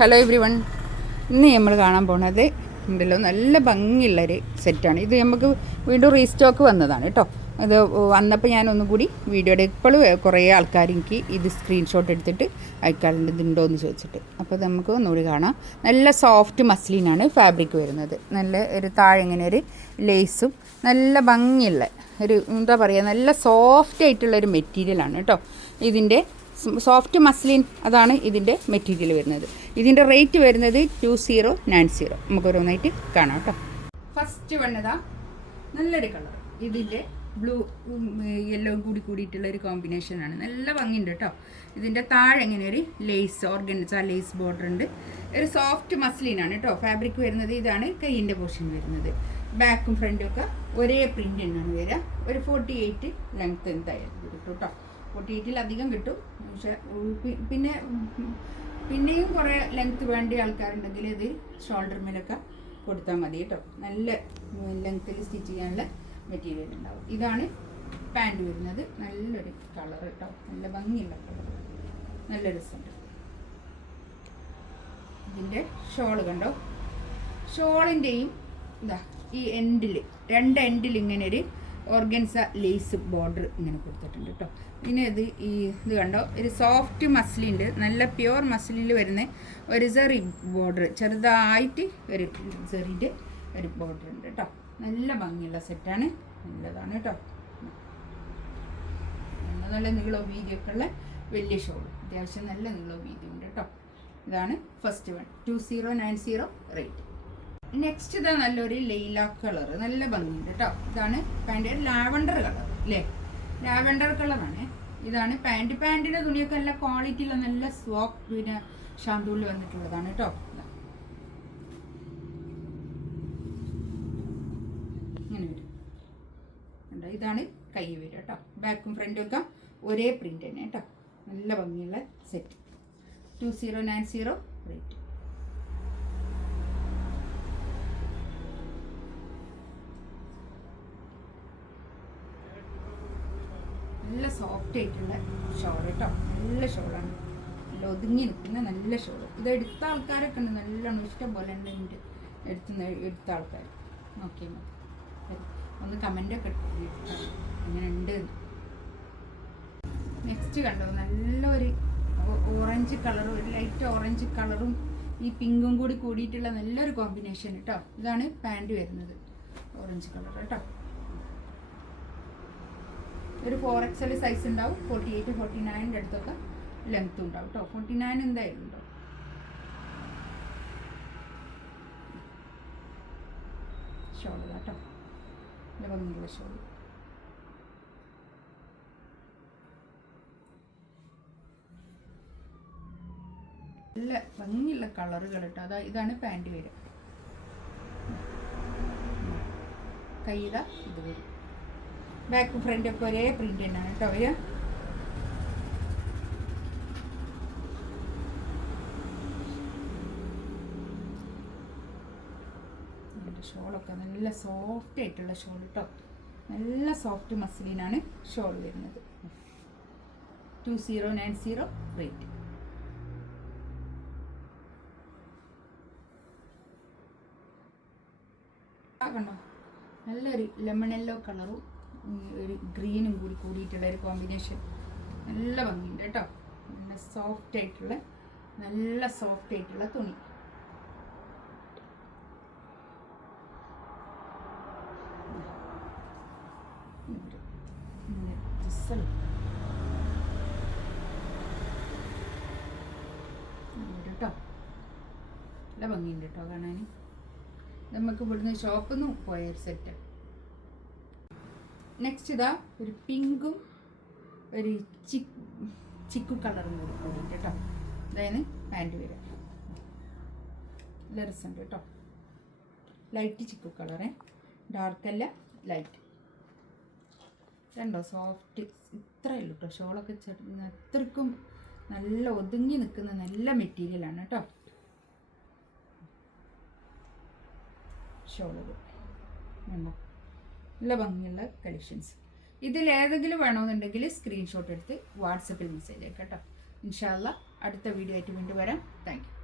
Hello every one. ഇന്ന് നമ്മൾ കാണാൻ പോണത് ഉണ്ടല്ലോ നല്ല ഭംഗിയുള്ളൊരു സെറ്റാണ്. ഇത് നമുക്ക് വീണ്ടും റീസ്റ്റോക്ക് വന്നതാണ് കേട്ടോ. ഇത് വന്നപ്പോൾ ഞാനൊന്നും കൂടി വീഡിയോ ഇപ്പോഴും കുറേ ആൾക്കാർ എനിക്ക് ഇത് സ്ക്രീൻഷോട്ട് എടുത്തിട്ട് അയക്കാറുണ്ട് ഇതുണ്ടോ എന്ന് ചോദിച്ചിട്ട്. അപ്പോൾ നമുക്ക് ഒന്നുകൂടി കാണാം. നല്ല സോഫ്റ്റ് മസ്ലിനാണ് ഫാബ്രിക് വരുന്നത്. നല്ല ഒരു താഴെ ഇങ്ങനെ ഒരു ലേസും നല്ല ഭംഗിയുള്ള ഒരു എന്താ പറയുക നല്ല സോഫ്റ്റ് ആയിട്ടുള്ളൊരു മെറ്റീരിയലാണ് കേട്ടോ. ഇതിൻ്റെ സോഫ്റ്റ് മസ്ലിൻ അതാണ് ഇതിൻ്റെ മെറ്റീരിയൽ വരുന്നത്. ഇതിൻ്റെ റേറ്റ് വരുന്നത് 2090. നമുക്ക് ഓരോന്നായിട്ട് കാണാം കേട്ടോ. ഫസ്റ്റ് വണ്ണതാ നല്ലൊരു കളർ. ഇതിൻ്റെ ബ്ലൂ യെല്ലോ കൂടിയിട്ടുള്ളൊരു കോമ്പിനേഷനാണ്. നല്ല ഭംഗിയുണ്ട് കേട്ടോ. ഇതിൻ്റെ താഴെ ഇങ്ങനെ ഒരു ലേസ് ഓർഗൻസ ലേസ് ബോർഡർ ഉണ്ട്. ഒരു സോഫ്റ്റ് മസ്ലിനാണ് കേട്ടോ ഫാബ്രിക് വരുന്നത്. ഇതാണ് കൈയിൻ്റെ പോർഷൻ വരുന്നത്. ബാക്കും ഫ്രണ്ടും ഒക്കെ ഒരേ പ്രിൻ്റ് തന്നെയാണ് വരിക. ഒരു 48 ലെങ്ത്ത് എന്തായാലും കിട്ടും കേട്ടോ. 48 അധികം കിട്ടും. പക്ഷേ പിന്നെയും കുറേ ലെങ്ത്ത് വേണ്ട ആൾക്കാരുണ്ടെങ്കിൽ ഇത് ഷോൾഡർ മേലൊക്കെ കൊടുത്താൽ മതി കേട്ടോ. നല്ല ലെങ്ത്തിൽ സ്റ്റിച്ച് ചെയ്യാനുള്ള മെറ്റീരിയൽ ഉണ്ടാവും. ഇതാണ് പാൻറ് വരുന്നത്. നല്ലൊരു കളർ കേട്ടോ. നല്ല ഭംഗിയുള്ള കളർ, നല്ല രസമുണ്ട്. ഇതിൻ്റെ ഷോള് കണ്ടോ. ഷോളിൻ്റെയും ഇതാ ഈ എൻഡിൽ രണ്ട് എൻഡിൽ ഇങ്ങനെ ഒരു ഓർഗൻസ ലേസ് ബോർഡർ ഇങ്ങനെ കൊടുത്തിട്ടുണ്ട് കേട്ടോ. പിന്നെ ഇത് കണ്ടോ ഒരു സോഫ്റ്റ് മസ്ലിൻ്റെ നല്ല പ്യുവർ മസ്ലിനിൽ വരുന്ന ഒരു സെറി ബോർഡർ ചെറുതായിട്ട് ഒരു സെറിൻ്റെ ഒരു ബോർഡർ ഉണ്ട് കേട്ടോ. നല്ല ഭംഗിയുള്ള സെറ്റാണ്. നല്ലതാണ് കേട്ടോ. നല്ല നീളവും വീതിയൊക്കെ ഉള്ള വലിയ ഷോൾ, അത്യാവശ്യം നല്ല നീളവും വീതിയും ഉണ്ട് കേട്ടോ. ഇതാണ് ഫസ്റ്റ് വൺ. 2090 റേറ്റ്. നെക്സ്റ്റ് ഇതാ നല്ലൊരു ലൈലാക്ക് കളർ, നല്ല ഭംഗിയുണ്ട് കേട്ടോ. ഇതാണ് പാൻറ്, ലാവൻഡർ കളർ അല്ലേ, ലാവൻഡർ കളറാണ്. ഇതാണ് പാൻറ്. പാൻറ്റിൻ്റെ തുണിയൊക്കെ നല്ല ക്വാളിറ്റിയുള്ള നല്ല സോഫ്റ്റ് പിന്നെ ഷാമ്പൂവിൽ വന്നിട്ടുള്ളതാണ് കേട്ടോ. ഇങ്ങനെ വരും കണ്ടോ. ഇതാണ് കൈ വരും കേട്ടോ. ബാക്കും ഫ്രണ്ടും ഒക്കെ ഒരേ പ്രിൻ്റ് തന്നെ കേട്ടോ. നല്ല ഭംഗിയുള്ള സെറ്റ്. 2090 റേറ്റ്. നല്ല സോഫ്റ്റ് ആയിട്ടുള്ള ഷോൾ കേട്ടോ. നല്ല ഷോളാണ്, നല്ല ഒതുങ്ങി നിൽക്കുന്ന നല്ല ഷോൾ. ഇത് എടുത്ത ആൾക്കാരൊക്കെ ഉണ്ട്, നല്ലോണം ഇഷ്ടം പോലെ ഉണ്ട് എടുത്ത ആൾക്കാർ. നോക്കിയാൽ മതി, ഒന്ന് കമൻ്റൊക്കെ അങ്ങനെ ഉണ്ട്. നെക്സ്റ്റ് കണ്ടോ നല്ലൊരു ഓറഞ്ച് കളറും ഒരു ലൈറ്റ് ഓറഞ്ച് കളറും ഈ പിങ്കും കൂടിയിട്ടുള്ള നല്ലൊരു കോമ്പിനേഷൻ കേട്ടോ. ഇതാണ് പാൻറ് വരുന്നത്, ഓറഞ്ച് കളർ കേട്ടോ. ഒരു 4XL സൈസ് ഉണ്ടാവും. 48 49 അടുത്തൊക്കെ ലെങ്ത്തും ഉണ്ടാവും കേട്ടോ. 49 എന്തായാലും ഉണ്ടാവും. ഷോൾ കേട്ടോ, നല്ല ഭംഗിയുള്ള ഷോൾ. നല്ല ഭംഗിയുള്ള കളറുകൾ കേട്ടോ. ഇതാണ് പാൻറ് വരിക. കൈത ഇത് വരും. ബാക്ക് ഫ്രണ്ട് ഒക്കെ ഒരേ പ്രിന്റ് തന്നെയാണ് കേട്ടോ വരിക. ഷോളൊക്കെ നല്ല സോഫ്റ്റ് ആയിട്ടുള്ള ഷോൾ കേട്ടോ. നല്ല സോഫ്റ്റ് മസ്ലിനാണ് ഷോൾ വരുന്നത്. 2090 റേറ്റ്. കണ്ടോ നല്ലൊരു ലെമൺ യെല്ലോ കളറും ഒരു ഗ്രീനും കൂടിയിട്ടുള്ള ഒരു കോമ്പിനേഷൻ. നല്ല ഭംഗിയുണ്ട് കേട്ടോ. നല്ല സോഫ്റ്റ് ആയിട്ടുള്ള തുണി. കേട്ടോ നല്ല ഭംഗിയുണ്ട് കേട്ടോ കാണാൻ. നമുക്ക് ഇവിടുന്ന് ഷോപ്പിൽ നിന്ന് പോയ ഒരു സെറ്റ്. നെക്സ്റ്റ് ഇതാ ഒരു പിങ്കും ഒരു ചിക്കു കളറും കൂടിയിട്ട് കേട്ടോ. അതായത് പാൻറ് വരിക. നല്ല രസമുണ്ട് കേട്ടോ. ലൈറ്റ് ചിക്കു കളറേ, ഡാർക്കല്ല ലൈറ്റ്. കണ്ടോ സോഫ്റ്റ് ഇത്രയേ ഉള്ളൂ കേട്ടോ. ഷോളൊക്കെ അത്രയ്ക്കും നല്ല ഒതുങ്ങി നിൽക്കുന്ന നല്ല മെറ്റീരിയലാണ് കേട്ടോ. ഷോളുകൾ നല്ല ഭംഗിയുള്ള കളക്ഷൻസ്. ഇതിലേതെങ്കിലും വേണമെന്നുണ്ടെങ്കിൽ സ്ക്രീൻഷോട്ട് എടുത്ത് വാട്സപ്പിൽ മെസ്സേജ് അയക്കാം കേട്ടോ. ഇൻഷാ അല്ലാഹ് അടുത്ത വീഡിയോ ആയിട്ട് വീണ്ടും വരാം. Thank you.